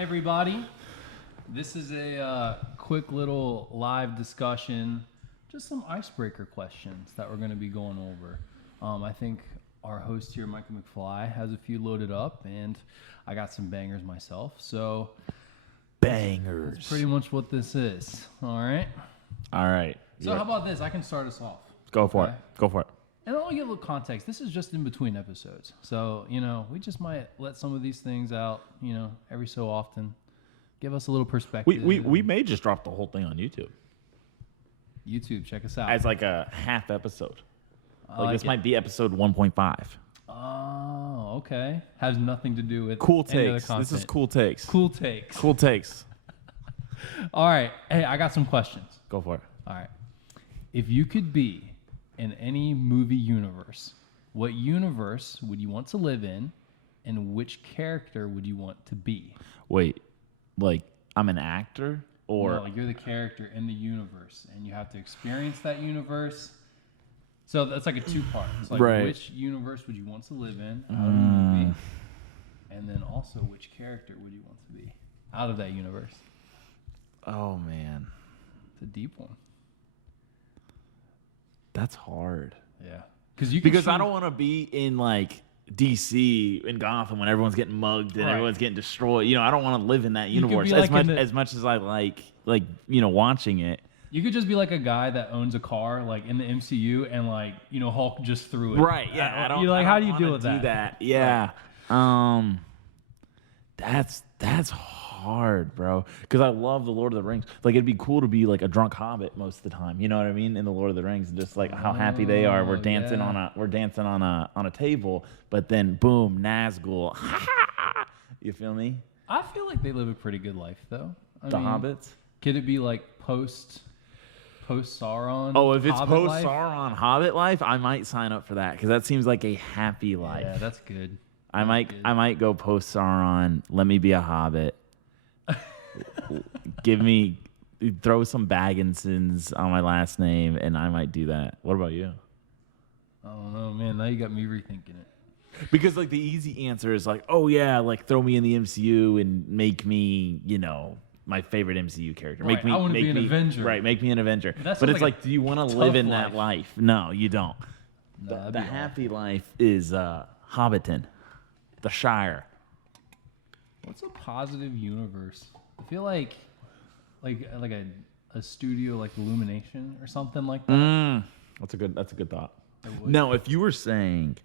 everybody? This is a quick little live discussion, just some icebreaker questions that we're going to be going over. I think our host here, Micah McFly, has a few loaded up, and I got some bangers myself. So, bangers. That's pretty much what this is. All right. All right. So how about this? I can start us off. Go for it. Go for it. And I'll give a little context. This is just in between episodes. So, we just might let some of these things out, every so often. Give us a little perspective. We may just drop the whole thing on YouTube. YouTube, check us out. As like a half episode. Like this might be episode 1.5. Oh, okay. Has nothing to do with cool any other takes. content. This is cool takes. Cool takes. Cool takes. All right. Hey, I got some questions. Go for it. All right. If you could be in any movie universe, what universe would you want to live in, and which character would you want to be? Wait, like I'm an actor, or no, you're the character in the universe, and you have to experience that universe. So that's like a two-part. It's like right. Which universe would you want to live in out of the movie, and then also which character would you want to be out of that universe? Oh man, it's a deep one. That's hard. Yeah, because I don't want to be in like DC in Gotham when everyone's getting mugged and everyone's getting destroyed. I don't want to live in that universe as much as I like watching it. You could just be like a guy that owns a car like in the MCU and like Hulk just threw it. Right. Yeah. How do you deal with that? Yeah. Right. That's hard, bro. Because I love the Lord of the Rings. Like it'd be cool to be like a drunk hobbit most of the time. You know what I mean? In the Lord of the Rings, and just like how happy they are. We're dancing on a table, but then boom, Nazgul. You feel me? I feel like they live a pretty good life though. The hobbits. Could it be like post Sauron? Oh, if it's post Sauron Hobbit life, I might sign up for that because that seems like a happy life. Yeah, that's good. I might go post Sauron. Let me be a hobbit. Throw some Bagginsons on my last name, and I might do that. What about you? I don't know, man. Now you got me rethinking it. Because like the easy answer is like, oh yeah, like throw me in the MCU and make me, my favorite MCU character. Right, I want to be an Avenger. Right, make me an Avenger. But it's like, do you want to live in that life? No, you don't. No, the happy life is Hobbiton, the Shire. What's a positive universe? I feel like a studio like Illumination or something like that. That's a good thought. Now, if you were saying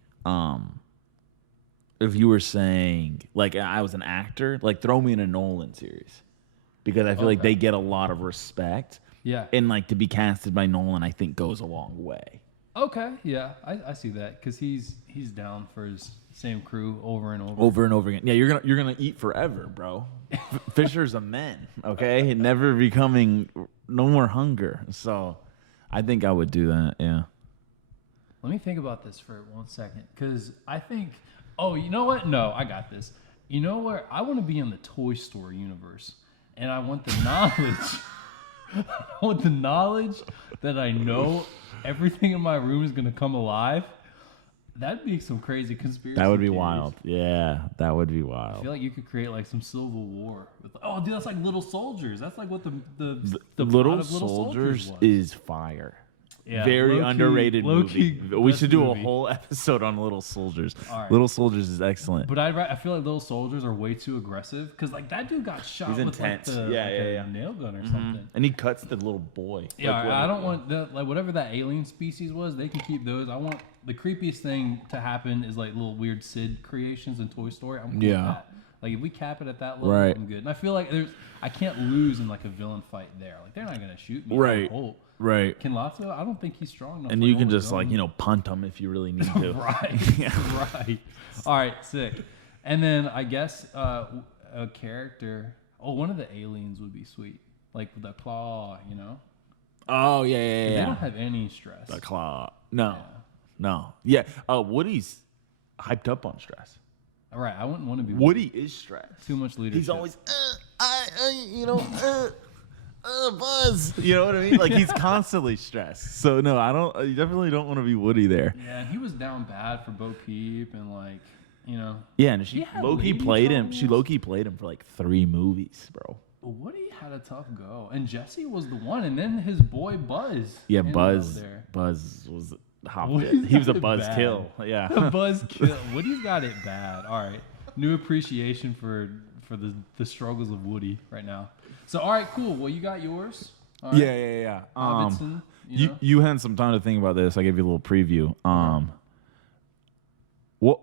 like I was an actor, like throw me in a Nolan series. Because I feel like they get a lot of respect. Yeah. And like to be casted by Nolan, I think goes a long way. Okay. Yeah, I see that because he's down for his same crew over and over. Over and over again. Yeah, you're gonna eat forever, bro. Fishers of men. Okay, never becoming no more hunger. So, I think I would do that. Yeah. Let me think about this for 1 second because I think. Oh, you know what? No, I got this. You know where I want to be in the Toy Story universe. And I want the knowledge. I want the knowledge that I know everything in my room is gonna come alive. That'd be some crazy conspiracy. That would be theories. wild. Yeah, that would be wild. I feel like you could create like some Civil War. Dude, that's like Little Soldiers. That's like what the Little Soldiers is fire. Yeah, very underrated movie. We should do movie. A whole episode on Little Soldiers. Right. Little Soldiers is excellent. But I feel like Little Soldiers are way too aggressive because like that dude got shot with intense. Like a nail gun or something. And he cuts the little boy. Yeah, I don't want whatever that alien species was. They can keep those. I want the creepiest thing to happen is like little weird Sid creations in Toy Story. I'm cool with that. Like if we cap it at that level, I'm good. And I feel like I can't lose in like a villain fight there. Like they're not gonna shoot me. Right. Right. Ken Lato, I don't think he's strong enough. And you can just punt him if you really need to. Right. Yeah. Right. All right. Sick. And then I guess a character. Oh, one of the aliens would be sweet, like the claw. Oh yeah. They don't have any stress. The claw. No. Yeah. Woody's hyped up on stress. All right. I wouldn't want to be. Woody is stressed. Too much leadership. He's always. Buzz. You know what I mean? Like he's constantly stressed. So no, I definitely don't want to be Woody there. Yeah, he was down bad for Bo Peep and like you know. Yeah, and He she had low-key leading played him. She troubles. low-key played him for like 3 movies, bro. Woody had a tough go, and Jesse was the one, and then his boy Buzz. Yeah, ended Buzz. up there. Buzz was hot. Woody's He was a got it buzz bad. kill. Yeah. A buzz kill. Woody's got it bad. All right, new appreciation for the struggles of Woody right now. So all right, cool. Well, you got yours. All right. Yeah. Hobbiton, You had some time to think about this. I gave you a little preview. What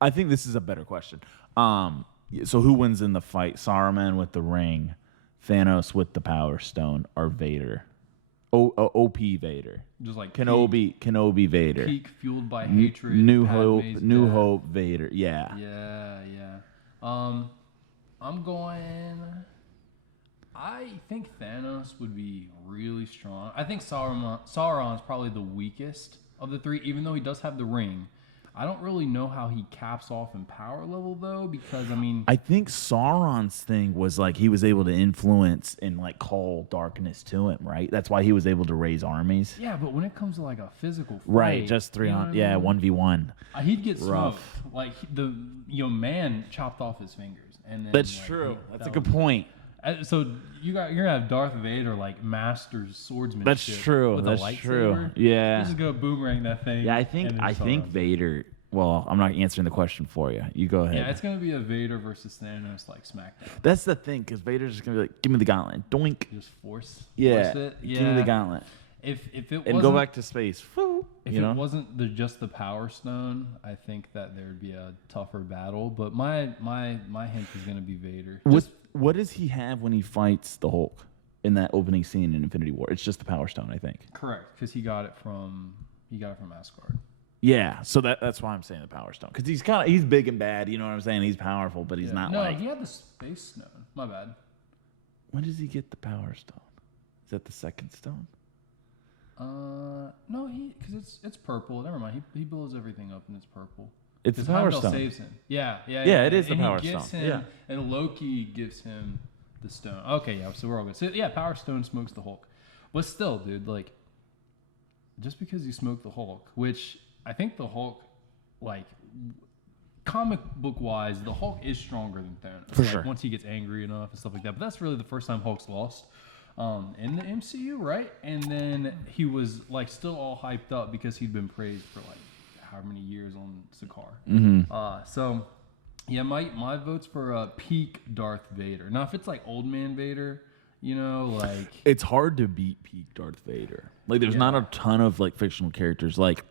I think this is a better question. So who wins in the fight? Saruman with the ring, Thanos with the Power Stone, or Vader? OP Vader. Just like Kenobi Vader. peak fueled by hatred. New Padme's death. Hope Vader. Yeah. Yeah. I'm going. I think Thanos would be really strong. I think Sauron's probably the weakest of the 3, even though he does have the ring. I don't really know how he caps off in power level though, because I mean, I think Sauron's thing was like he was able to influence and like call darkness to him, right? That's why he was able to raise armies. yeah, but when it comes to like a physical fight, Right, just 3 you know on, what I yeah, mean? 1v1. He'd get Rough. smoked. Like the man chopped off his fingers, and then That's like, true. That's a that good was- point. So you're gonna have Darth Vader like masters swordsmanship. That's true. With That's a lightsaber. true. Yeah. He's just gonna boomerang that thing. Yeah, I and think then Sauron. Vader. Well, I'm not answering the question for you. You go ahead. Yeah, it's gonna be a Vader versus Thanos like SmackDown. That's the thing, because Vader's just gonna be like, "Give me the gauntlet, doink." Just force Yeah, it. Yeah. give me the gauntlet, If it and wasn't, go back to space. Woo, if you know? it wasn't just the Power Stone, I think that there would be a tougher battle. But my hint is gonna be Vader. What does he have when he fights the Hulk in that opening scene in Infinity War? It's just the Power Stone, I think. Correct, because he got it from Asgard. Yeah, so that's why I'm saying the Power Stone, because he's big and bad. You know what I'm saying? He's powerful, but he's Yeah. not No, like. he had the Space Stone. My bad. When does he get the Power Stone? Is that the second stone? No, because it's purple. Never mind. He blows everything up and it's purple. It's the Because Power Heimdall Stone. saves him. Yeah. Yeah, it is the And Power he gives Stone. him- Yeah. And Loki gives him the stone. Okay, yeah, so we're all good. So yeah, Power Stone smokes the Hulk. But still, dude, like, just because you smoke the Hulk, which I think the Hulk, like, comic book wise, the Hulk is stronger than Thanos. For like, sure. Once he gets angry enough and stuff like that. But that's really the first time Hulk's lost. In the MCU, right? And then he was like still all hyped up because he'd been praised for like however many years on Sakaar. Mm-hmm. So yeah, my vote's for peak Darth Vader. Now if it's like old man Vader, you know, like It's hard to beat peak Darth Vader. Like, there's not a ton of like fictional characters, like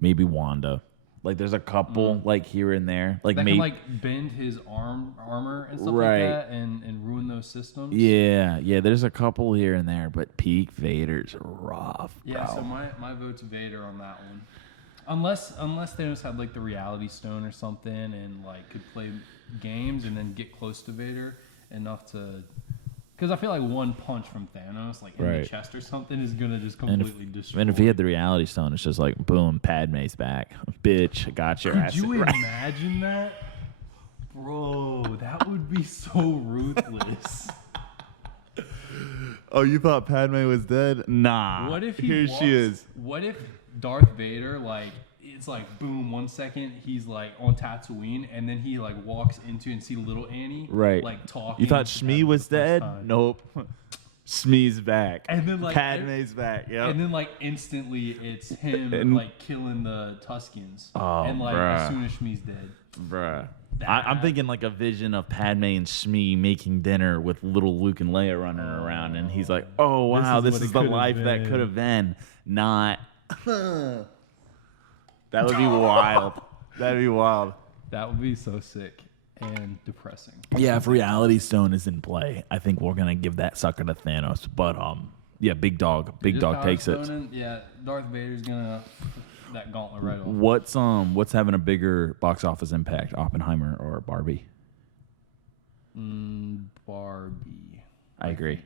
maybe Wanda. Like, there's a couple like here and there, like that maybe. can like bend his armor and stuff Right. like that and ruin those systems. Yeah, there's a couple here and there, but peak Vader's rough, bro. Yeah, so my vote's Vader on that one. Unless Thanos had like the reality stone or something and like could play games and then get close to Vader enough to, because I feel like one punch from Thanos like in the Right. chest or something is gonna just and completely destroy. if he had the reality stone, it's just like boom, Padme's back, bitch, I got your Could ass. you right. imagine that, bro? That would be so ruthless. Oh, you thought Padme was dead? Nah. What if he Here walks, she is. What if Darth Vader, like, it's like boom, 1 second he's like on Tatooine, and then he like walks into and see little Annie, Right. like talking. You thought to Shmi them was for the first dead? time. Nope. Shmi's back. And then like Padme's back. Yep. and then like instantly it's him And- like killing the Tuscans. Oh, and like bruh. as soon as Shmi's dead. Bruh. I'm thinking like a vision of Padme and Shmi making dinner with little Luke and Leia running around, and he's like, "Oh wow, This this is is what the it could've life that been." could have been." Not. That would be wild. That'd be wild. That would be so sick and depressing. Yeah, if Reality Stone is in play, I think we're gonna give that sucker to Thanos. But yeah, Big Dog Just Dog Power takes it. Stone yeah, Darth Vader's gonna that gauntlet right off. What's having a bigger box office impact, Oppenheimer or Barbie? Barbie. I agree.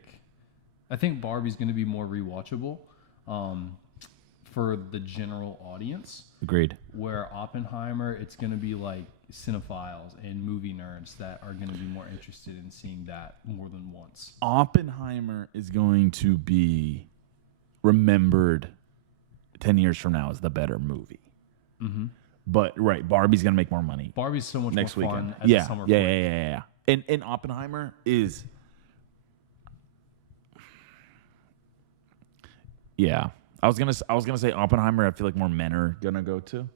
I think Barbie's going to be more rewatchable for the general audience, Agreed. where Oppenheimer, it's going to be like cinephiles and movie nerds that are going to be more interested in seeing that more than once. Oppenheimer is going to be remembered 10 years from now as the better movie. Mm-hmm. But Barbie's gonna make more money Barbie's so much next more weekend. fun as a summer flick. Yeah. And Oppenheimer is. Yeah, I was gonna say Oppenheimer. I feel like more men are gonna go to,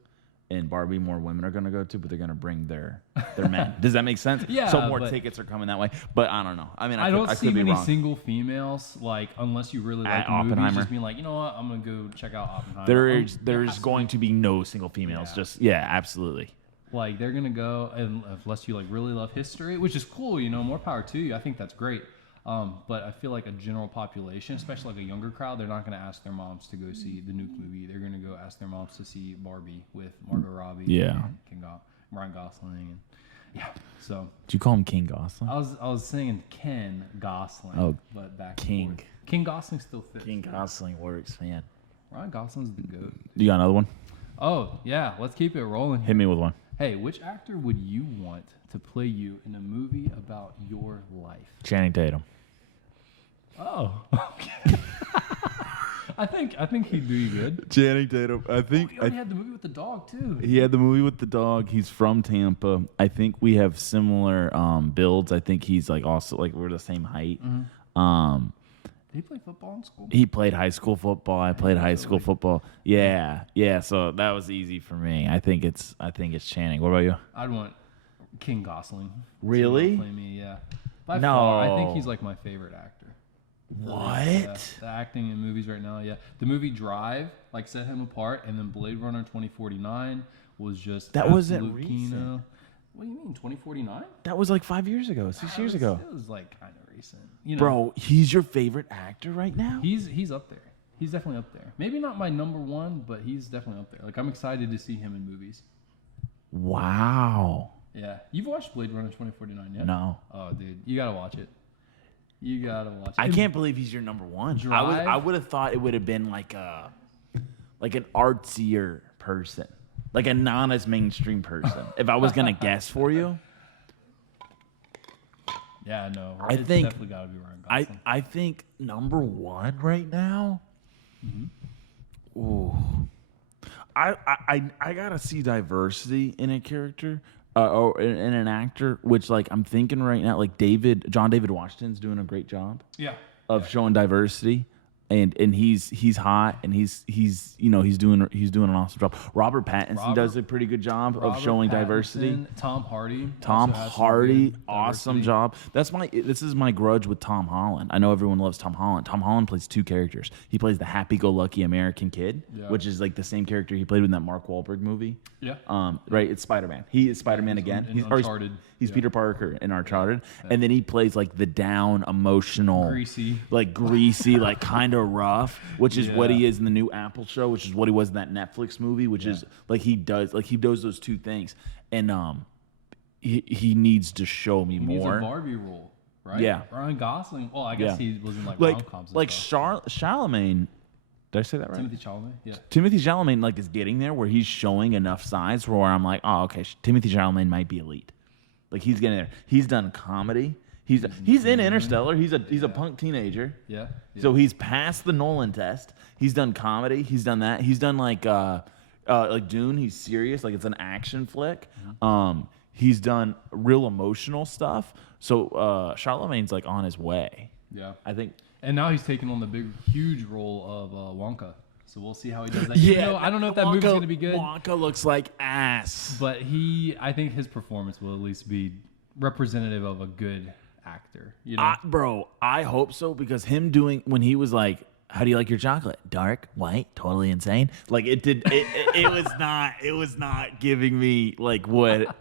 and Barbie more women are gonna go to, but they're gonna bring their men. Does that make sense? Yeah, So more tickets are coming that way, but I don't know. I mean, I don't I see could be many wrong. single females like unless you really like At the movies, Oppenheimer. just being like, you know what, I'm gonna go check out Oppenheimer. There's going to be no single females. Yeah. Absolutely. Like they're gonna go, and unless you like really love history, which is cool, more power to you. I think that's great. But I feel like a general population, especially like a younger crowd, they're not gonna ask their moms to go see the Nuke movie. They're gonna go ask their moms to see Barbie with Margot Robbie, and Ryan Gosling, and So Did you call him King Gosling? I was saying Ken Gosling, but back King. King Gosling still fits. King Gosling works, man. Ryan Gosling's the goat. You got another one? Oh yeah, let's keep it rolling. Hit me with one. Hey, which actor would you want to play you in a movie about your life? Channing Tatum. Oh, okay. I think he'd be good. Channing Tatum. I think He already had the movie with the dog too. he had the movie with the dog. He's from Tampa. I think we have similar builds. I think he's like also like we're the same height. Mm-hmm. Did he play football in school? He played high school football. I played high school football. Yeah. So that was easy for me. I think it's Channing. What about you? I'd want King Gosling. Really? To play me, yeah. By No. far, I think he's like my favorite actor. What? Yeah, the acting in movies right now, yeah. The movie Drive, like, set him apart, and then Blade Runner 2049 was just That wasn't absolute recent. Kino. What do you mean, 2049? That was like 5 years ago, 6 years ago. It was like kind of recent. Bro, he's your favorite actor right now? He's up there. He's definitely up there. Maybe not my number one, but he's definitely up there. Like, I'm excited to see him in movies. Wow. Yeah. You've watched Blade Runner 2049 yet? No. Oh, dude. You got to watch it. You got to watch it. I can't believe he's your number one. Drive? I would have thought it would have been like an artsier person. Like a non as mainstream person. If I was going to guess for you. Yeah, no. I It's think definitely got to be Ryan Gosling. I think number one right now. Mm-hmm. Ooh, I gotta see diversity in a character or in an actor. Which like I'm thinking right now, like John David Washington's doing a great job. Yeah. Of showing diversity. And he's hot and he's doing an awesome job. Robert Pattinson does a pretty good job of showing diversity. Tom Hardy, awesome job. This is my grudge with Tom Holland. I know everyone loves Tom Holland. Tom Holland plays two characters. He plays the happy-go-lucky American kid, which is like the same character he played in that Mark Wahlberg movie. Yeah. Right. It's Spider-Man. He is Spider-Man again. He's Uncharted. He's Peter Parker in Uncharted, and then he plays like the down, emotional, greasy, like kind of rough, which is what he is in the new Apple show, which is what he was in that Netflix movie, which is like he does those two things, and he needs to show me more. He needs a Barbie role, right? Yeah. Ryan Gosling. Well, I guess he was in like rom-coms. Like Chalamet. Did I say that right? Timothy Chalamet. Yeah. Timothy Chalamet like is getting there where he's showing enough signs where I'm like, oh, okay, Timothy Chalamet might be elite. Like he's getting there. He's done comedy. He's in Interstellar. He's a punk teenager. Yeah. So he's passed the Nolan test. He's done comedy. He's done that. He's done like Dune. He's serious. Like it's an action flick. He's done real emotional stuff. So Charlemagne's like on his way. Yeah. I think. And now he's taking on the huge role of Wonka. So we'll see how he does that. Yeah, I don't know if that movie's going to be good. Wonka looks like ass. But I think his performance will at least be representative of a good actor. Bro, I hope so because him doing when he was like, "How do you like your chocolate? Dark, white, totally insane." Like it did. It was not giving me like what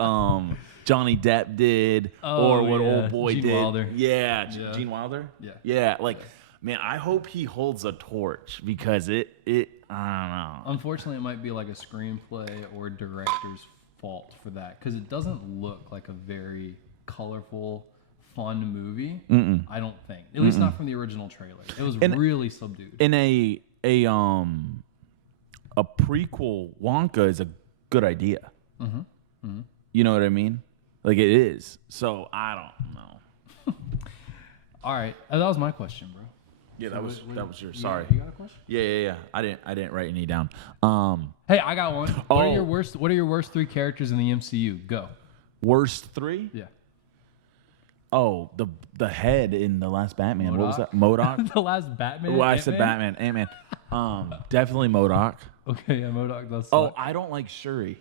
Johnny Depp did or what old boy Gene did. Wilder. Yeah, Gene Wilder. Yeah. Like. Man, I hope he holds a torch because I don't know. Unfortunately, it might be like a screenplay or director's fault for that because it doesn't look like a very colorful, fun movie. I don't think, at least not from the original trailer. It was really subdued. In a prequel, Wonka is a good idea. You know what I mean? Like it is. So I don't know. All right, that was my question, bro. Yeah, that was yours. Sorry. You got a question? Yeah. I didn't write any down. Hey, I got one. What are your worst 3 characters in the MCU? Go. Worst 3? Yeah. Oh, the head in the last Batman. What was that? MODOK? The last Batman? Well, I said Batman. Ant-Man. Definitely MODOK. Okay, yeah, MODOK does suck. Oh, I don't like Shuri.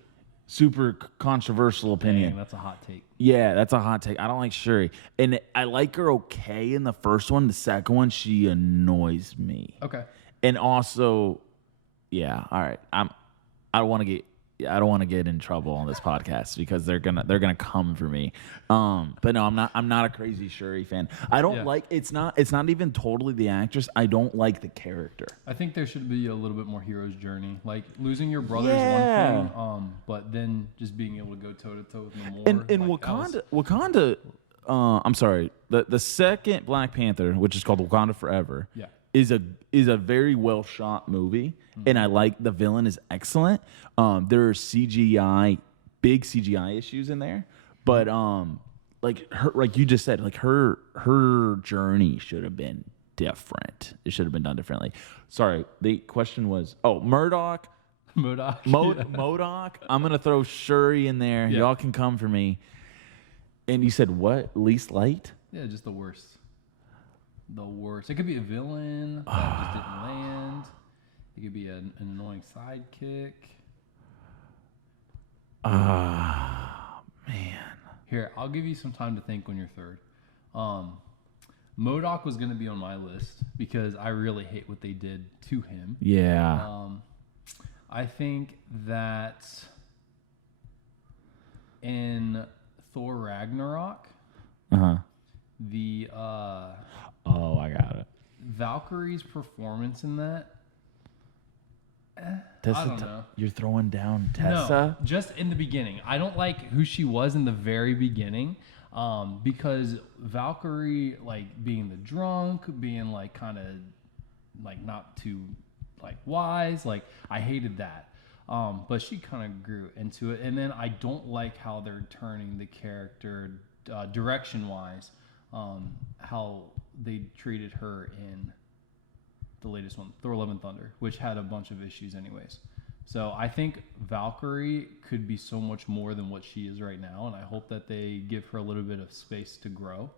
Super controversial opinion. Dang, that's a hot take. Yeah, that's a hot take. I don't like Shuri. And I like her okay in the first one. The second one, she annoys me. Okay. And also, yeah, all right. I don't want to get in trouble on this podcast because they're gonna come for me. But no, I'm not a crazy Shuri fan. I don't like it's not even totally the actress. I don't like the character. I think there should be a little bit more hero's journey. Like losing your brother is one thing, but then just being able to go toe to toe with Namor. And like, Wakanda. I'm sorry. The second Black Panther, which is called Wakanda Forever, is a very well shot movie. And I like the villain is excellent. There are big CGI issues in there, but like you just said, like her journey should have been different. It should have been done differently. Sorry, the question was MODOK. MODOK. I'm gonna throw Shuri in there. Yeah. Y'all can come for me. And you said what? Least light? Yeah, just the worst. The worst. It could be a villain that just didn't land. It could be an annoying sidekick. Man. Here, I'll give you some time to think on your third. MODOK was going to be on my list because I really hate what they did to him. Yeah. I think that in Thor Ragnarok, the I got it. Valkyrie's performance in that. I don't know. You're throwing down Tessa? No, just in the beginning. I don't like who she was in the very beginning, because Valkyrie, like being the drunk, being like kind of like not too like wise, like I hated that. But she kind of grew into it, and then I don't like how they're turning the character direction-wise, how they treated her in the latest one, Thor: Love and Thunder, which had a bunch of issues anyways. So I think Valkyrie could be so much more than what she is right now, and I hope that they give her a little bit of space to grow.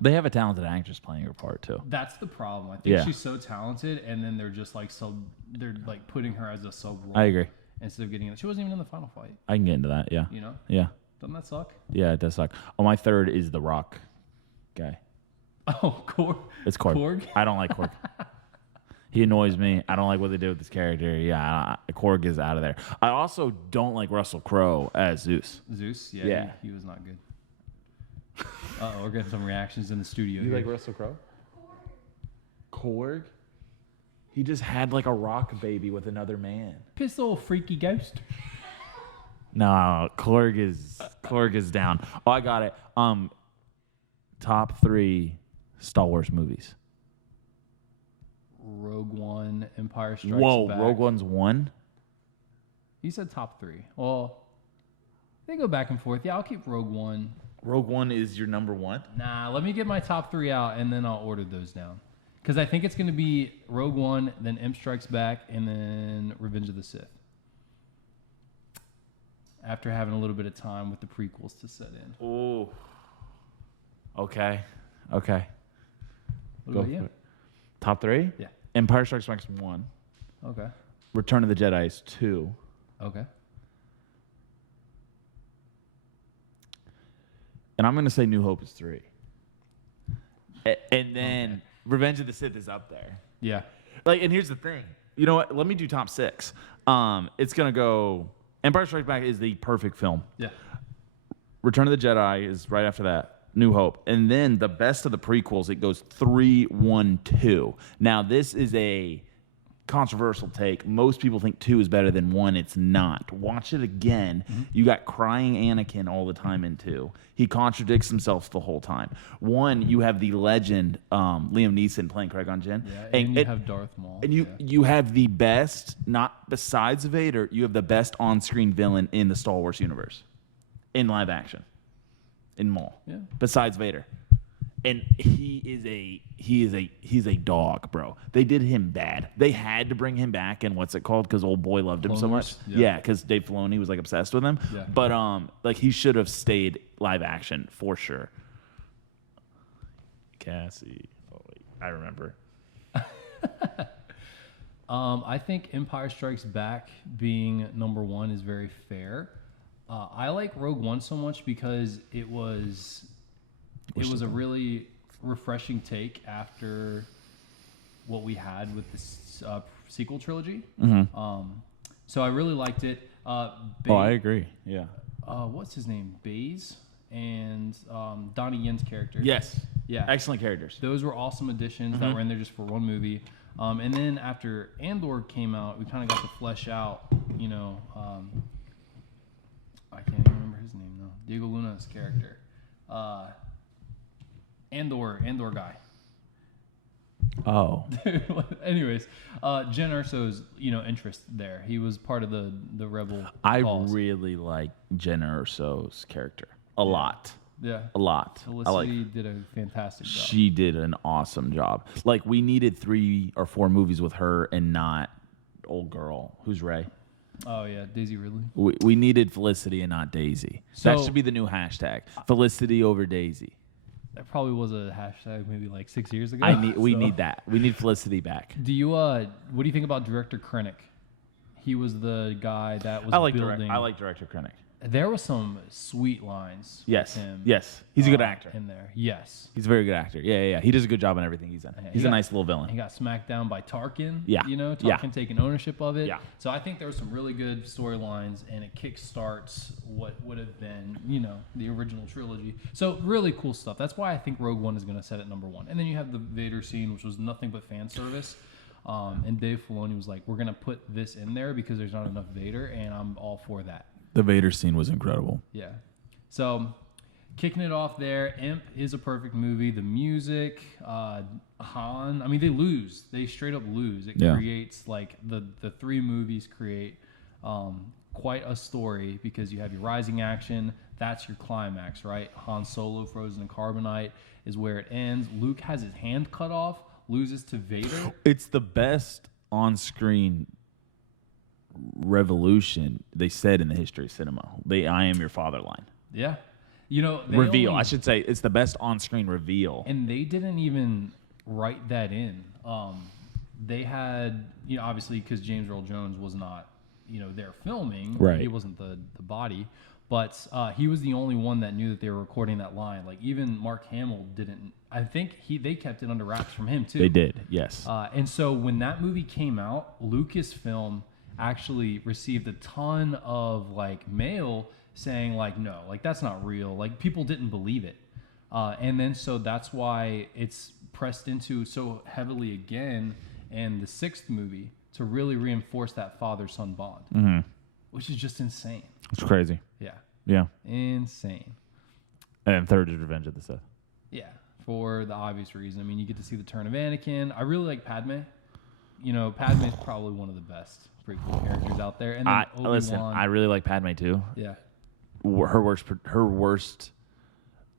They have a talented actress playing her part too. That's the problem. I think she's so talented, and then they're just like they're like putting her as a sub role. I agree. Instead of getting she wasn't even in the final fight. I can get into that. Yeah. You know. Yeah. Doesn't that suck? Yeah, it does suck. Oh, my third is the Rock guy. Oh, Korg. It's Korg. Korg? I don't like Korg. He annoys me. I don't like what they did with this character. Yeah, Korg is out of there. I also don't like Russell Crowe as Zeus. Zeus? Yeah. He was not good. We're getting some reactions in the studio. You like Russell Crowe? Korg? He just had like a rock baby with another man. Piss little freaky ghost. No, Korg is down. Oh, I got it. Top 3 Star Wars movies. Rogue One, Empire Strikes Back. Rogue One's 1? You said top 3. Well, they go back and forth. Yeah, I'll keep Rogue One. Rogue One is your number 1? Nah, let me get my top 3 out, and then I'll order those down. Because I think it's going to be Rogue One, then Empire Strikes Back, and then Revenge of the Sith. After having a little bit of time with the prequels to set in. Oh. Okay. What about you? Top 3? Yeah. Empire Strikes Back is 1. Okay. Return of the Jedi is 2. Okay. And I'm going to say New Hope is 3. And then Revenge of the Sith is up there. Yeah. And here's the thing. You know what? Let me do top 6. It's going to go... Empire Strikes Back is the perfect film. Yeah. Return of the Jedi is right after that. New Hope. And then the best of the prequels, it goes 3, 1, 2. Now, this is a controversial take. Most people think 2 is better than 1. It's not. Watch it again. Mm-hmm. You got crying Anakin all the time in 2. He contradicts himself the whole time. 1, you have the legend, Liam Neeson playing Qui-Gon Jinn. Yeah, and you have Darth Maul. And you have the best, not besides Vader, you have the best on-screen villain in the Star Wars universe. In live action. In Maul. Yeah. Besides Vader. And he's a dog, bro. They did him bad. They had to bring him back, and what's it called? Because old boy loved him so much. Yeah, because Dave Filoni was like obsessed with him. Yeah. But like he should have stayed live action for sure. Cassie, oh wait, I remember. I think Empire Strikes Back being number 1 is very fair. I like Rogue One so much because it was a really refreshing take after what we had with this sequel trilogy. Mm-hmm. So I really liked it. I agree. Yeah. What's his name? Baze and Donnie Yen's character. Yes. Yeah. Excellent characters. Those were awesome additions that were in there just for one movie. And then after Andor came out, we kind of got to flesh out, I can't even remember his name though. Diego Luna's character. Andor guy. Oh. Anyways, Jen Erso's, interest there. He was part of the rebel cause. Really like Jen Erso's character. A lot. Yeah. A lot. Felicity did a fantastic job. She did an awesome job. Like, we needed 3 or 4 movies with her and not old girl. Who's Ray? Oh, yeah. Daisy Ridley. We needed Felicity and not Daisy. That should be the new hashtag. Felicity over Daisy. That probably was a hashtag maybe like 6 years ago. We need that. We need Felicity back. Do you what do you think about director Krennic? He was the guy that was building. I like director Krennic. There were some sweet lines. Yes. With him, yes. He's a good actor. In there. Yes. He's a very good actor. Yeah. He does a good job in everything he's in. He's a nice little villain. He got smacked down by Tarkin. Yeah. Tarkin taking ownership of it. Yeah. So I think there were some really good storylines, and it kickstarts what would have been, the original trilogy. So really cool stuff. That's why I think Rogue One is going to set it number 1. And then you have the Vader scene, which was nothing but fan service. And Dave Filoni was like, we're going to put this in there because there's not enough Vader, and I'm all for that. The Vader scene was incredible. Yeah. So, kicking it off there, Imp is a perfect movie. The music, Han, I mean, they lose. They straight up lose. It creates, like, the 3 movies create quite a story because you have your rising action. That's your climax, right? Han Solo, frozen in carbonite, is where it ends. Luke has his hand cut off, loses to Vader. It's the best on-screen revolution they said in the history of cinema. I am your father line. Yeah. Reveal. I should say it's the best on-screen reveal. And they didn't even write that in. They had, obviously because James Earl Jones was not, there filming. Right. He wasn't the body. But he was the only one that knew that they were recording that line. Like even Mark Hamill didn't. I think they kept it under wraps from him too. They did, yes. And so when that movie came out, Lucasfilm actually received a ton of like mail saying like, no, like that's not real. Like people didn't believe it. And then so that's why it's pressed into so heavily again in the 6th movie to really reinforce that father-son bond, which is just insane. It's crazy. Yeah. Yeah. Insane. And 3rd is Revenge of the Sith. Yeah, for the obvious reason. I mean, you get to see the turn of Anakin. I really like Padme. Padme is probably one of the best prequel characters out there. And then listen, I really like Padme too. Yeah. Her worst,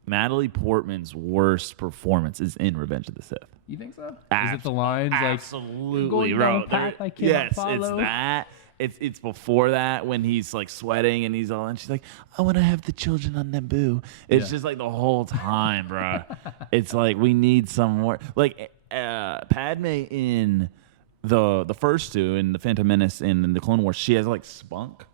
Natalie Portman's worst performance is in Revenge of the Sith. You think so? Is it the lines like absolutely, going bro? down a path I cannot follow? It's that. It's before that when he's like sweating and he's all and she's like, I want to have the children on Naboo. It's just like the whole time, bro. It's like we need some more. Like Padme in the first 2 in the Phantom Menace and in the Clone Wars, she has like spunk,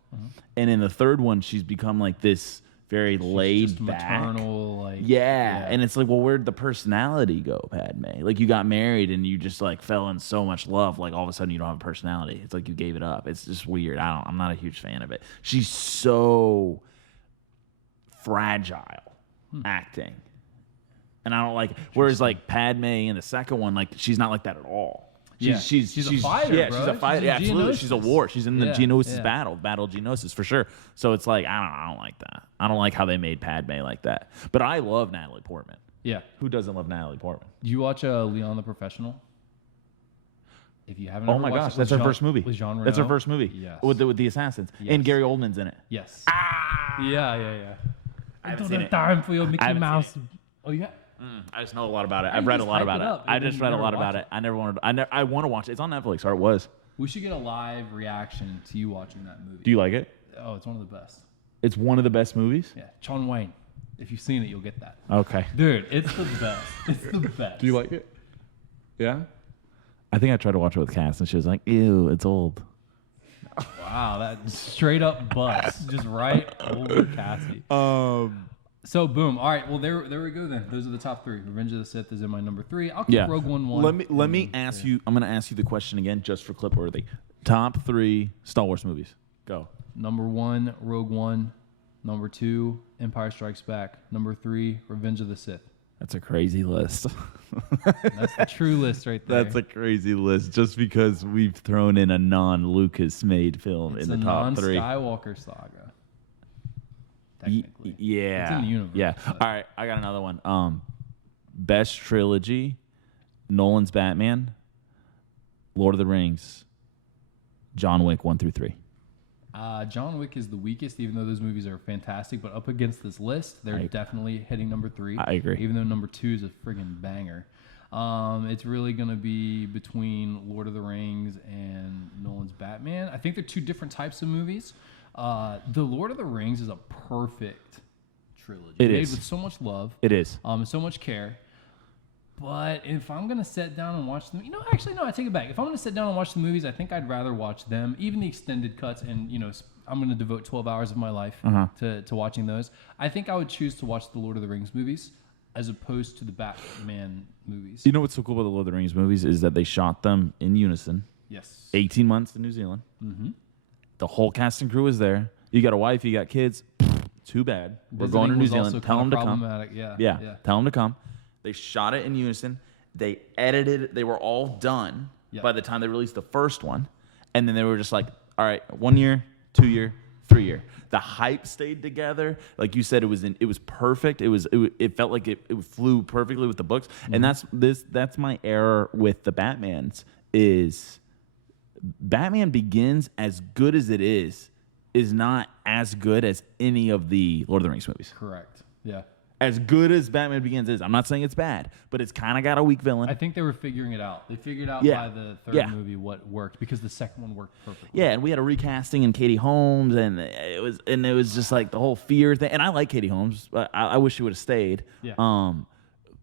and in the 3rd one she's become like this very laid back, maternal, like and it's like, well, where'd the personality go, Padme? Like you got married and you just like fell in so much love, like all of a sudden you don't have a personality. It's like you gave it up. It's just weird. I'm not a huge fan of it. She's so fragile acting, and I don't like it. Whereas like Padme in the 2nd one, like she's not like that at all. She's a fighter. Yeah, bro. She's a fighter. Yeah, absolutely. She's a war. She's in the Geonosis battle of Geonosis for sure. So it's like I don't like that. I don't like how they made Padme like that. But I love Natalie Portman. Yeah. Who doesn't love Natalie Portman? Do you watch Leon the Professional? If you haven't, oh my gosh, that's her first movie. With Jean Reno? That's her first movie. Yes. With the assassins, and Gary Oldman's in it. Yes. Yeah. I haven't don't seen have it. time for your Mickey Mouse. Oh, you have? I just know a lot about it. I I've read a just lot hype about it it. up, I and then just you read a never lot watch about it. I want to watch it. It's on Netflix, or it was. We should get a live reaction to you watching that movie. Do you like it? Oh, it's one of the best. It's one of the best movies? Yeah, John Wayne. If you've seen it, you'll get that. Okay. Dude, it's the best. It's the best. Do you like it? Yeah? I think I tried to watch it with Cass, and she was like, ew, it's old. Wow, that straight up bust. Just right over Cassie. So, boom. All right, well, there we go then. Those are the top 3. Revenge of the Sith is in my number 3. I'll keep Rogue One 1. Let me ask you, I'm going to ask you the question again just for clip-worthy. Top 3 Star Wars movies. Go. Number 1, Rogue One. Number 2, Empire Strikes Back. Number 3, Revenge of the Sith. That's a crazy list. That's the true list right there. That's a crazy list just because we've thrown in a non-Lucas made film It's in the top 3. Skywalker saga. Technically. Yeah. It's in the universe. Yeah. But. All right, I got another one. Best trilogy, Nolan's Batman, Lord of the Rings, John Wick 1 through 3. John Wick is the weakest, even though those movies are fantastic. But up against this list, they're definitely hitting number 3. I agree. Even though number 2 is a friggin' banger. It's really going to be between Lord of the Rings and Nolan's Batman. I think they're 2 different types of movies. The Lord of the Rings is a perfect trilogy. It made is. with so much love. It is. And so much care. But if I'm going to sit down and watch them, actually, no, I take it back. If I'm going to sit down and watch the movies, I think I'd rather watch them, even the extended cuts, and, I'm going to devote 12 hours of my life to watching those. I think I would choose to watch the Lord of the Rings movies as opposed to the Batman movies. You know what's so cool about the Lord of the Rings movies is that they shot them in unison. Yes. 18 months in New Zealand. Mm-hmm. The whole cast and crew is there. You got a wife, you got kids. Too bad. We're going to New Zealand. Tell them to come. Yeah. Tell them to come. They shot it in unison. They edited. They were all done by the time they released the first one. And then they were just like, all right, 1 year, 2 year, 3 year. The hype stayed together. Like you said, it was perfect. It felt like it flew perfectly with the books. Mm-hmm. And that's my error with the Batmans is Batman Begins, as good as it is not as good as any of the Lord of the Rings movies. Correct. Yeah. As good as Batman Begins is, I'm not saying it's bad, but it's kind of got a weak villain. I think they were figuring it out. They figured out by the third movie what worked because the second one worked perfectly. Yeah, and we had a recasting in Katie Holmes, and it was just like the whole fear thing. And I like Katie Holmes, but I wish she would have stayed. Yeah.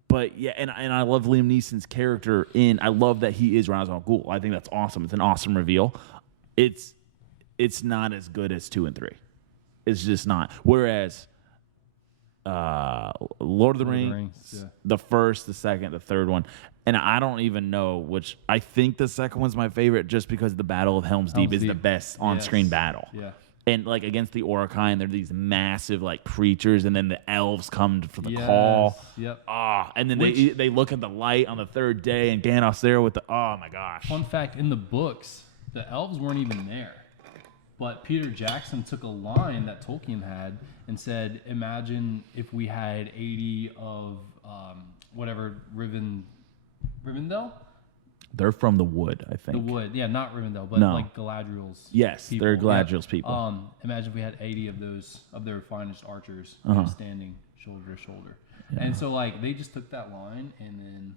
But yeah, and I love Liam Neeson's character I love that he is Ra's al Ghul. I think that's awesome. It's an awesome reveal. It's not as good as 2 and 3. It's just not. Whereas Lord of the Rings, the first, the second, the third one, and I don't even know which. I think the second one's my favorite just because the Battle of Helm's Deep is the best on-screen battle. Yeah. And like against the Orokai, and they're these massive like creatures, and then the elves come for the call. Yep. And then they look at the light on the third day, and Gandalf's there with oh my gosh. Fun fact: in the books, the elves weren't even there. But Peter Jackson took a line that Tolkien had and said, imagine if we had 80 of Rivendell? They're from the Wood, I think. The Wood, yeah, not Rivendell, but like Galadriel's Yes, people. they're Galadriel's people. Imagine if we had 80 of those, of their finest archers standing shoulder to shoulder. Yeah. And so like they just took that line and then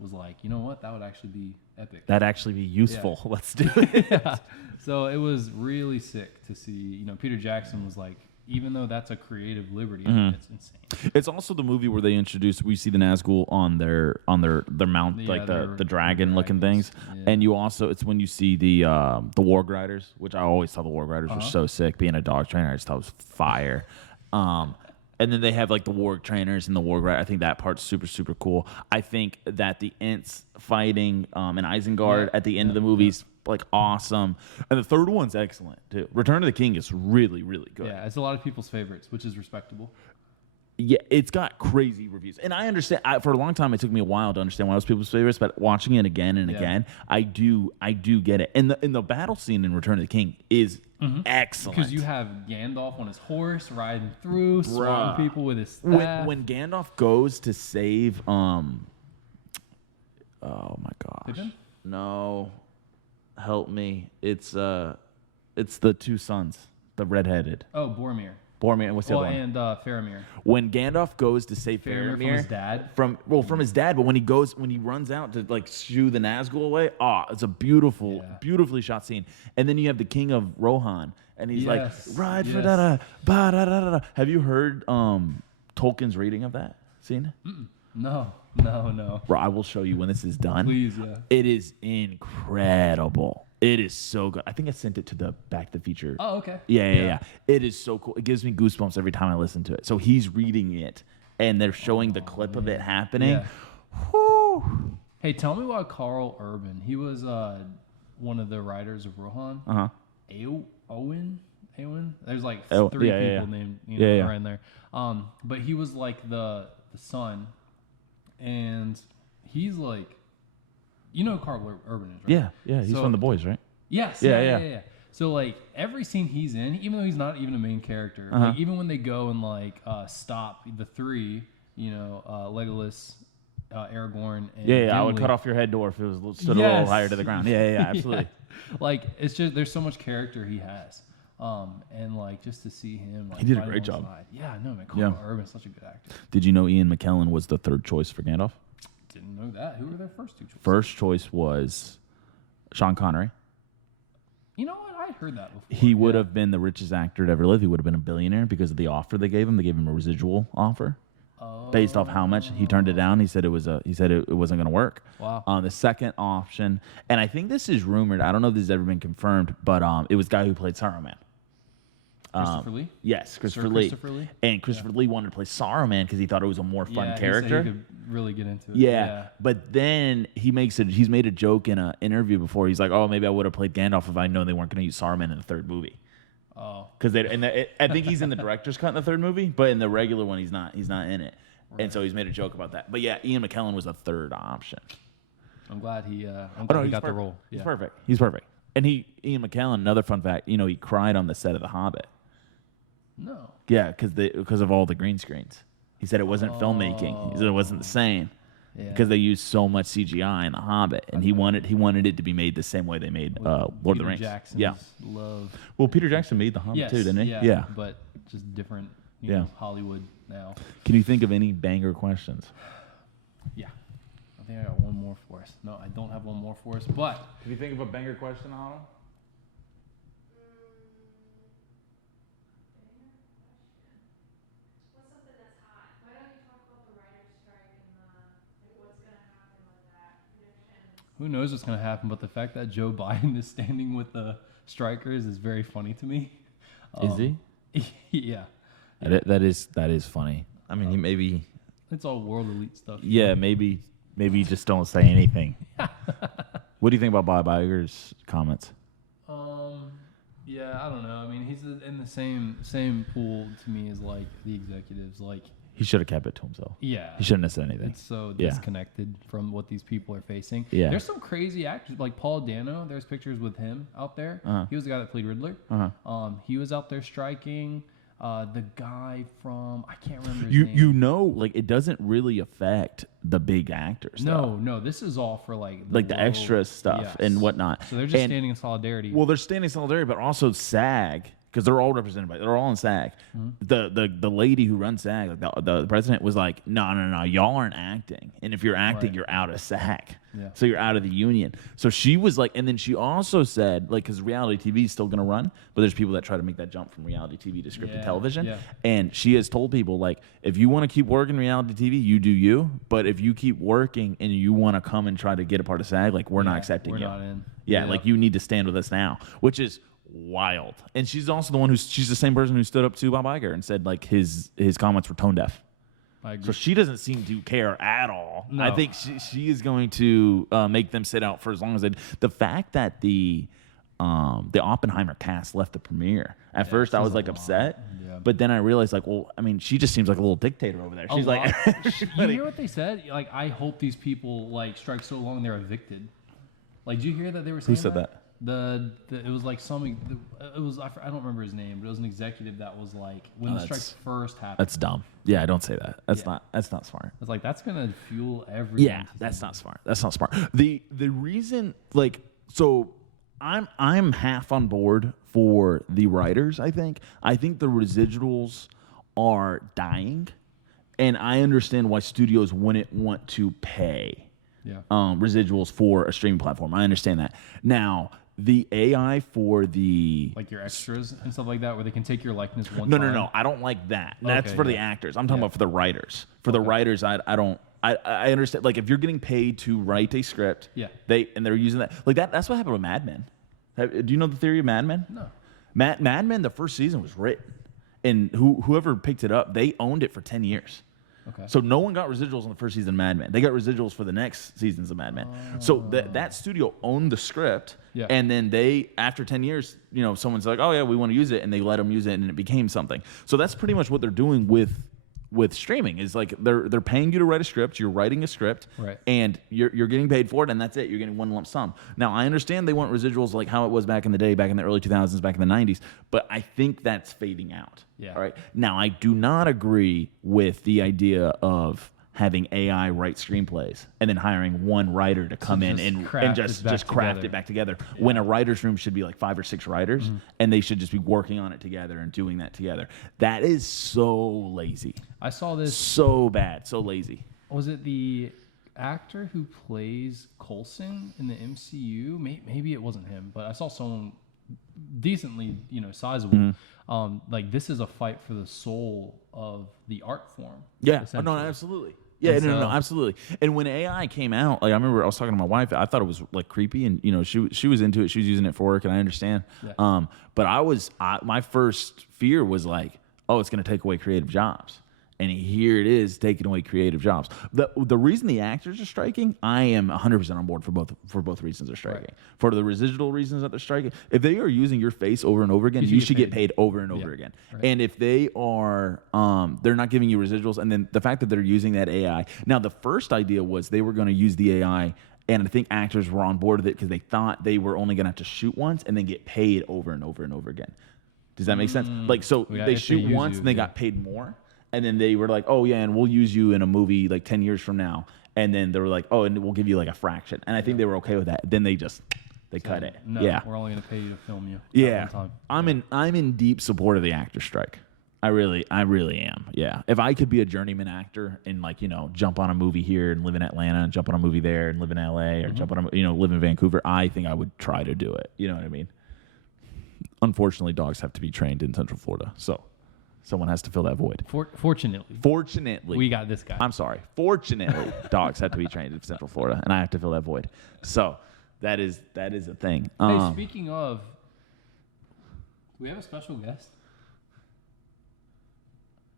was like, you know what, that would actually be epic. That'd actually be useful. Yeah. Let's do it. Yeah. So it was really sick to see, Peter Jackson was like, even though that's a creative liberty, it's insane. It's also the movie where we see the Nazgul on their mount, like the dragon looking things. Yeah. And it's when you see the Warg Riders, which I always thought the Warg Riders were so sick. Being a dog trainer, I just thought it was fire. And then they have like the Warg trainers and the Warg Riders. I think that part's super, super cool. I think that the Ents fighting in Isengard at the end of the movie's like awesome. And the third one's excellent too. Return of the King is really, really good. Yeah, it's a lot of people's favorites, which is respectable. Yeah, it's got crazy reviews. And I understand, for a long time, it took me a while to understand why it was people's favorites, but watching it again and again, I do get it. And the battle scene in Return of the King is excellent. Because you have Gandalf on his horse riding through, swatting people with his staff. When Gandalf goes to save, oh my gosh. Pippin? No. Help me. It's the two sons, the redheaded. Oh, Boromir. Boromir and what's the other one? And Faramir. When Gandalf goes to save Faramir From his dad. From his dad, but when he runs out to like shoo the Nazgul away, it's a beautifully shot scene. And then you have the King of Rohan, and he's like, ride for da da da da. Have you heard Tolkien's reading of that scene? No. Bro, I will show you when this is done. Please, yeah. It is incredible. It is so good. I think I sent it to the Back to the Future. Oh, okay. Yeah. It is so cool. It gives me goosebumps every time I listen to it. So he's reading it, and they're showing the clip of it happening. Yeah. Whew. Hey, tell me why Carl Urban. He was one of the writers of Rohan. Eowyn. There's like three people named are in there. But he was like the son, and he's like. You know who Carl Urban is, right? Yeah. He's from The Boys, right? Yes. Yeah. So, like, every scene he's in, even though he's not even a main character, like, even when they go and, like, stop the three, Legolas, Aragorn, and Gimli. I would cut off your head door if it was stood a little higher to the ground. Yeah, absolutely. Like, it's just, there's so much character he has. And, like, just to see him. Like, he did a great job. Yeah, I know, man. Carl Urban's such a good actor. Did you know Ian McKellen was the third choice for Gandalf? Didn't know that. Who were their first two choices? First choice was Sean Connery. You know what? I heard that before. He would have been the richest actor to ever live. He would have been a billionaire because of the offer they gave him. They gave him a residual offer based off how much. He turned it down. He said it wasn't going to work. Wow. The second option, and I think this is rumored. I don't know if this has ever been confirmed, but it was the guy who played Saruman. Christopher Lee? Yes, Christopher Lee. And Christopher Lee wanted to play Saruman because he thought it was a more fun character. He could really get into it. Yeah. But then he's made a joke in an interview before. He's like, "Oh, maybe I would have played Gandalf if I known they weren't going to use Saruman in the third movie." Oh. Because I think he's in the director's cut in the third movie, but in the regular one he's not. He's not in it. Right. And so he's made a joke about that. But yeah, Ian McKellen was a third option. I'm glad he got perfect. the role. He's perfect. He's perfect. And Ian McKellen, another fun fact, he cried on the set of The Hobbit. No. Yeah, because of all the green screens. He said it wasn't filmmaking. He said it wasn't the same. Yeah. Because they used so much CGI in The Hobbit, and he wanted it to be made the same way they made Lord of the Rings. Jackson's love. Well, Peter Jackson made The Hobbit too, didn't he? Yeah. But just different. Hollywood now. Can you think of any banger questions? Yeah. I think I got one more for us. No, I don't have one more for us, but. Can you think of a banger question, Otto? Who knows what's going to happen, but the fact that Joe Biden is standing with the strikers is very funny to me. Is he? Yeah. That is funny. I mean, he maybe... It's all world elite stuff. Yeah, maybe just don't say anything. What do you think about Bob Iger's comments? Yeah, I don't know. I mean, he's in the same pool to me as, like, the executives, like... He should have kept it to himself. Yeah. He shouldn't have said anything. It's so disconnected from what these people are facing. Yeah. There's some crazy actors, like Paul Dano. There's pictures with him out there. He was the guy that played Riddler. He was out there striking. The guy from, I can't remember his name. Like, it doesn't really affect the big actors. No, this is all for, like the extra stuff and whatnot. So they're just standing in solidarity. Well, they're standing in solidarity, but also SAG, because they're all represented they're all in SAG. The lady who runs SAG, like the president, was like, no, y'all aren't acting, and if you're acting, you're out of SAG. Yeah. So you're out of the union. So she was like, and then she also said, like, because reality TV is still going to run, but there's people that try to make that jump from reality TV to scripted television. Yeah. And she has told people, like, if you want to keep working reality TV, you do you. But if you keep working and you want to come and try to get a part of SAG, like, we're not accepting you. We're not in. Yeah, like, you need to stand with us now, which is wild. And she's also the one she's the same person who stood up to Bob Iger and said, like, his comments were tone deaf. I agree. So she doesn't seem to care at all. No. I think she is going to make them sit out for as long as they. The fact that the Oppenheimer cast left the premiere. At first, I was like upset, but then I realized, like, well, I mean, she just seems like a little dictator over there. She's like, you hear what they said? Like, I hope these people like strike so long they're evicted. Like, did you hear that they were saying? Who said that? It was like I don't remember his name, but it was an executive that was like, when the strike first happened. That's dumb. Yeah, don't say that. That's not smart. It's like, that's gonna fuel everything. Yeah, that's not smart. That's not smart. The reason, like, so I'm half on board for the writers. I think the residuals are dying, and I understand why studios wouldn't want to pay residuals for a streaming platform. I understand that. Now, the AI for the like your extras and stuff like that, where they can take your likeness one no, time. No. I don't like that. That's for the actors. I'm talking about for the writers. For the writers, I don't. I understand. Like if you're getting paid to write a script, they're using that. Like that's what happened with Mad Men. Do you know the theory of Mad Men? No. Mad Men, the first season was written, and whoever picked it up, they owned it for 10 years. Okay. So no one got residuals on the first season of Mad Men. They got residuals for the next seasons of Mad Men. So that studio owned the script, and then they, after 10 years, someone's like, oh yeah, we want to use it, and they let them use it, and it became something. So that's pretty much what they're doing with streaming. Is like they're paying you to write a script. You're writing a script, and you're getting paid for it, and that's it. You're getting one lump sum. Now I understand they want residuals like how it was back in the day, back in the early 2000s, back in the 90s, but I think that's fading out. Yeah. All right. Now I do not agree with the idea of having AI write screenplays and then hiring one writer to come in and just craft it back together. When a writer's room should be like 5 or 6 writers, and they should just be working on it together and doing that together. That is so lazy. I saw this. So bad. So lazy. Was it the actor who plays Coulson in the MCU? Maybe it wasn't him, but I saw someone decently, sizable. Like this is a fight for the soul of the art form. Yeah. No, absolutely. Yeah, no, absolutely. And when AI came out, like I remember I was talking to my wife, I thought it was like creepy, and she was into it. She was using it for work, and I understand. Yeah. But my first fear was like, oh, it's going to take away creative jobs. And here it is taking away creative jobs. The reason the actors are striking, I am 100% on board for both reasons they're striking. Right. For the residual reasons that they're striking, if they are using your face over and over again, you should get paid over and over again. Right. And if they are, they're not giving you residuals, and then the fact that they're using that AI. Now, the first idea was they were going to use the AI, and I think actors were on board with it because they thought they were only going to have to shoot once and then get paid over and over and over again. Does that make sense? Like, so they shoot once and they got paid more. And then they were like, oh, yeah, and we'll use you in a movie like 10 years from now. And then they were like, oh, and we'll give you like a fraction. And I think they were okay with that. Then they cut it. No, we're only going to pay you to film you. Yeah. I'm in deep support of the actor strike. I really am. Yeah. If I could be a journeyman actor and like, jump on a movie here and live in Atlanta and jump on a movie there and live in LA or jump on live in Vancouver, I think I would try to do it. You know what I mean? Unfortunately, dogs have to be trained in Central Florida. So someone has to fill that void. Fortunately. We got this guy. I'm sorry. Fortunately, dogs have to be trained in Central Florida, and I have to fill that void. So that is a thing. Hey, speaking of, do we have a special guest?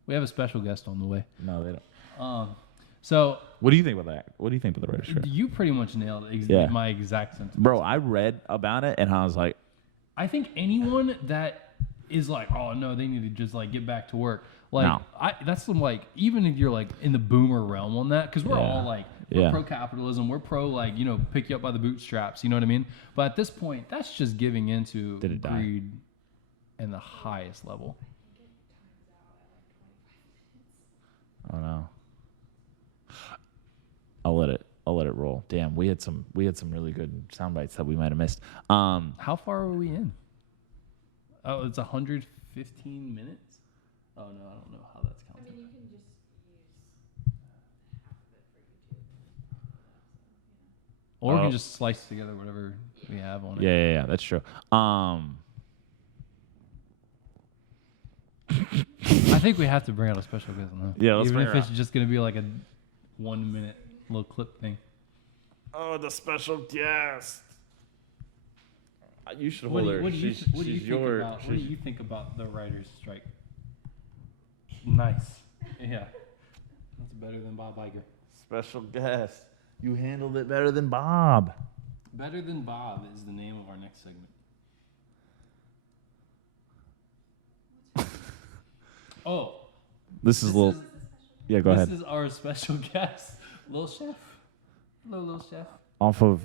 We have a special guest on the way. No, they don't. So what do you think about that? What do you think about the writer's strike? You pretty much nailed my exact sentence. Bro, I read about it, and I was like, I think anyone that is like, oh no, they need to just like get back to work. Like, no. That's some like, even if you're like in the boomer realm on that, because we're all like, we're pro capitalism, we're pro like, pick you up by the bootstraps, you know what I mean? But at this point, that's just giving into greed in the highest level. Oh no. I'll let it roll. Damn, we had some really good sound bites that we might have missed. How far are we in? Oh, it's 115 minutes? Oh, no, I don't know how that's counted. I mean, you can just use half of it for YouTube. Or we can just slice together whatever we have on it. Yeah, that's true. I think we have to bring out a special guest on that. Yeah, let's Even bring if her it's out. just going to be like a 1 minute little clip thing. Oh, the special guest. You should What hold her. do you think about the writer's strike? Nice. Yeah. That's better than Bob Iger. Special guest. You handled it better than Bob. Better Than Bob is the name of our next segment. Oh. This is little. Yeah, go ahead. This is our special guest, Lil Chef. Hello, Lil Chef. Off of. Where'd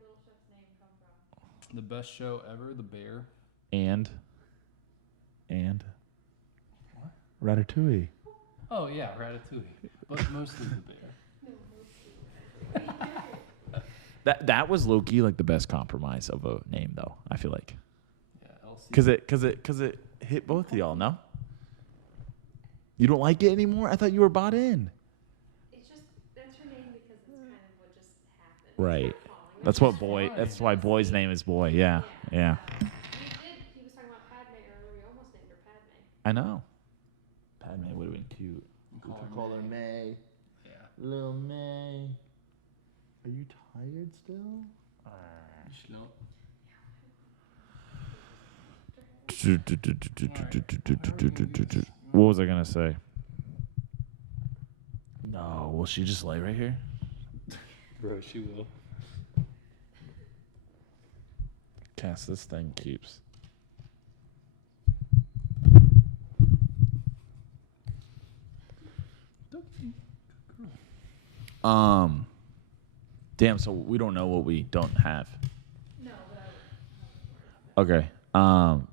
Little Chef's name come from? The best show ever, The Bear. And. What? Ratatouille. Oh, yeah, Ratatouille. But mostly The Bear. That was low key like the best compromise of a name though. I feel like Yeah, because it hit both of y'all. No, you don't like it anymore. I thought you were bought in. It's just, that's her name because it's kind of what just happened. Right. Calling That's her what that. boy. That's why boy's name is boy. Yeah. Yeah. He was talking about Padme earlier. We almost named her Padme. I know. Padme would have been cute. We could call her May. Yeah. Little May. Are you tired still? What was I gonna say? No, will she just lay right here? Bro, she will. Cass, this thing keeps. Damn, so we don't know what we don't have. No, but I would. Okay.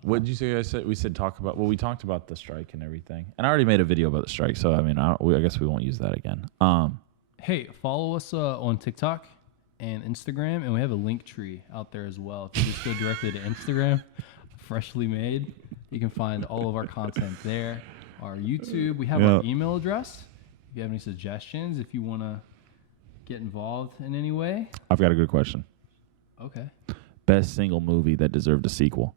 What did you say? I said we said talk about. Well, we talked about the strike and everything, and I already made a video about the strike. So I mean, I guess we won't use that again. Hey, follow us on TikTok and Instagram, and we have a link tree out there as well. If you just go directly to Instagram, freshly made, you can find all of our content there. Our YouTube, we have our email address. If you have any suggestions, if you want to get involved in any way. I've got a good question. Okay. Best single movie that deserved a sequel.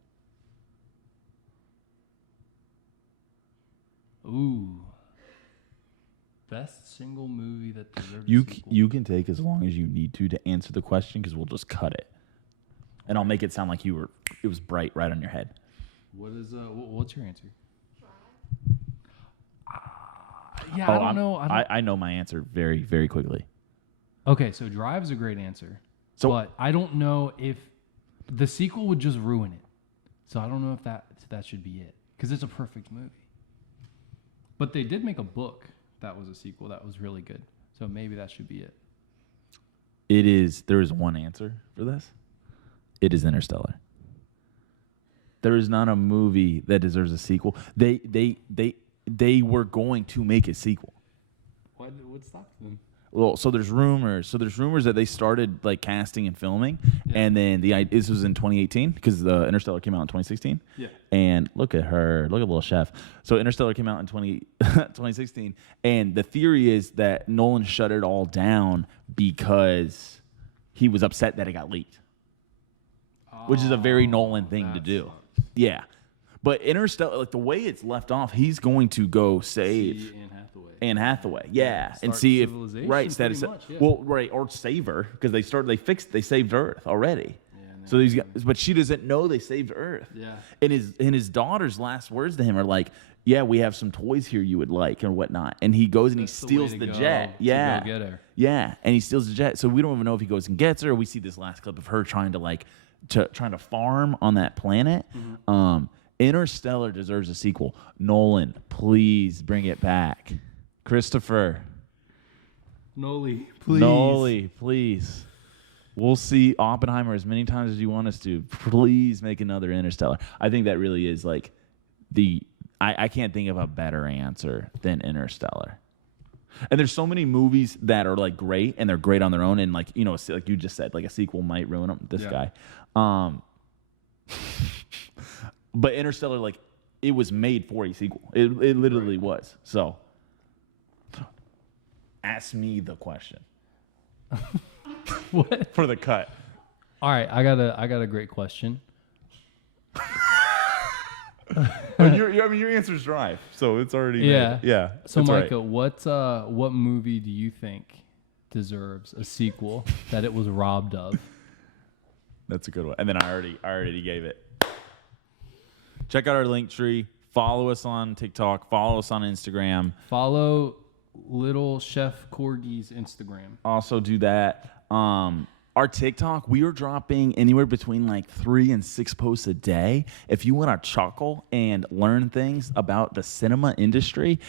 Ooh. Best single movie that deserved You a sequel. you can take as long as you need to answer the question because we'll just cut it, and I'll make it sound like it was bright right on your head. What is what's your answer? Drive. Yeah, I don't know. I know my answer very, very quickly. Okay, so Drive is a great answer. So- but I don't know if the sequel would just ruin it. So I don't know if that should be it because it's a perfect movie. But they did make a book that was a sequel that was really good. So maybe that should be it. There is one answer for this. It is Interstellar. There is not a movie that deserves a sequel. They were going to make a sequel. What stopped them? Well, so there's rumors that they started like casting and filming, and then this was in 2018 because the Interstellar came out in 2016. Yeah. And look at little chef. So Interstellar came out in 2016, and the theory is that Nolan shut it all down because he was upset that it got leaked, which is a very Nolan thing to do. Sucks. Yeah. But Interstellar, like the way it's left off, he's going to go save See Anne Hathaway, yeah, and Start see if civilization, right, pretty much, yeah. well, right, or save her because they saved Earth already. Yeah, So these guys, but she doesn't know they saved Earth. Yeah. And his daughter's last words to him are like, "Yeah, we have some toys here you would like and whatnot." And he goes and That's he the way steals to the go jet. to Yeah, go get her. yeah, and he steals the jet. So we don't even know if he goes and gets her. Or we see this last clip of her trying to farm on that planet. Mm-hmm. Interstellar deserves a sequel. Nolan, please bring it back. Christopher. Noli, please. Noli, please. We'll see Oppenheimer as many times as you want us to. Please make another Interstellar. I think that really is like I can't think of a better answer than Interstellar. And there's so many movies that are like great and they're great on their own, and like like you just said, like a sequel might ruin them. This guy. But Interstellar, like it was made for a sequel. It literally was. So ask me the question. What? For the cut. All right, I got a great question. Your answer's Drive, so it's already Yeah. made. Yeah. So that's Micah, right. what movie do you think deserves a sequel that it was robbed of? That's a good one. And then I already gave it. Check out our link tree. Follow us on TikTok. Follow us on Instagram. Follow Little Chef Corgi's Instagram. Also do that. Our TikTok, we are dropping anywhere between like 3 and 6 posts a day. If you want to chuckle and learn things about the cinema industry,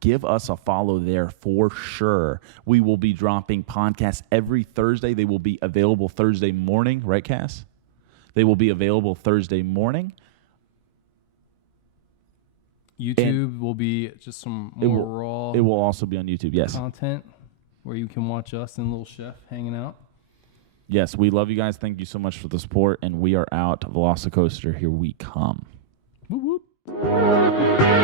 give us a follow there for sure. We will be dropping podcasts every Thursday. They will be available Thursday morning, right, Cass? They will be available Thursday morning. YouTube will be just some more raw It will also be on YouTube, yes. content where you can watch us and Little Chef hanging out. Yes, we love you guys. Thank you so much for the support, and we are out. Velocicoaster, here we come. Whoop, whoop.